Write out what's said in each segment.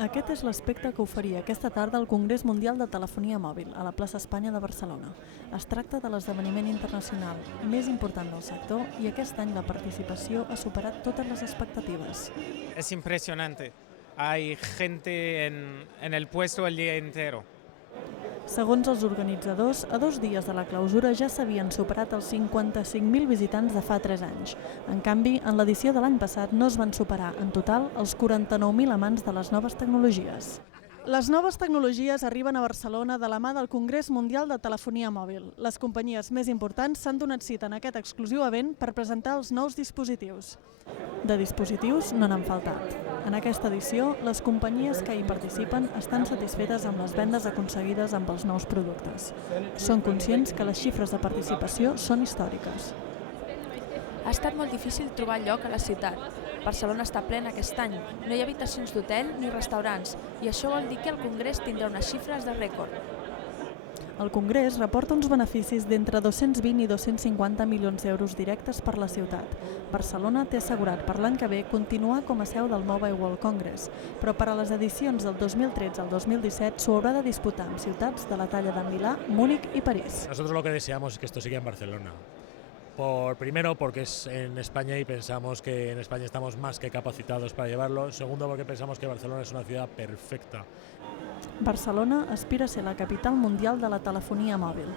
Aquest és l'aspecte que oferia aquesta tarda el Congrés Mundial de Telefonia Mòbil a la plaça Espanya de Barcelona. Es tracta de l'esdeveniment internacional més important del sector i aquest any la participació ha superat totes les expectatives. Es impresionante. Hay gente en el puesto el día entero. Segons els organitzadors, a 2 dies de la clausura ja s'havien superat els 55.000 visitants de fa 3 anys. En canvi, en l'edició de l'any passat no es van superar, en total, els 49.000 amants de les noves tecnologies. Les noves tecnologies arriben a Barcelona de la mà del Congrés Mundial de Telefonia Mòbil. Les companyies més importants s'han donat cita en aquest exclusiu event per presentar els nous dispositius. De dispositius no n'han faltat. En aquesta edició, les companyies que hi participen estan satisfetes amb les vendes aconseguides amb els nous productes. Són conscients que les xifres de participació són històriques. Ha estat molt difícil trobar lloc a la ciutat. Barcelona està plena aquest any, no hi ha habitacions d'hotel ni restaurants i això vol dir que el Congrés tindrà unes xifres de rècord. El Congrés reporta uns beneficis d'entre 220 i 250 milions d'euros directes per la ciutat. Barcelona té assegurat per l'any que ve continuar com a seu del Mobile World Congress, però per a les edicions del 2013 al 2017 s'ho haurà de disputar amb ciutats de la talla de Milà, Múnich i París. Nosotros lo que deseamos es que esto siga en Barcelona. Primero, porque es en España y pensamos que en España estamos más que capacitados para llevarlo. Segundo, porque pensamos que Barcelona es una ciudad perfecta. Barcelona aspira a ser la capital mundial de la telefonia mòbil.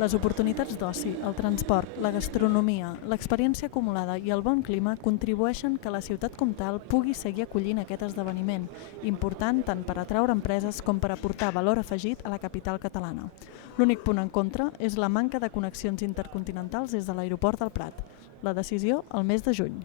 Les oportunitats d'oci, el transport, la gastronomia, l'experiència acumulada i el bon clima contribueixen que la ciutat comtal pugui seguir acollint aquest esdeveniment, important tant per atraure empreses com per aportar valor afegit a la capital catalana. L'únic punt en contra és la manca de connexions intercontinentals des de l'aeroport del Prat. La decisió el mes de juny.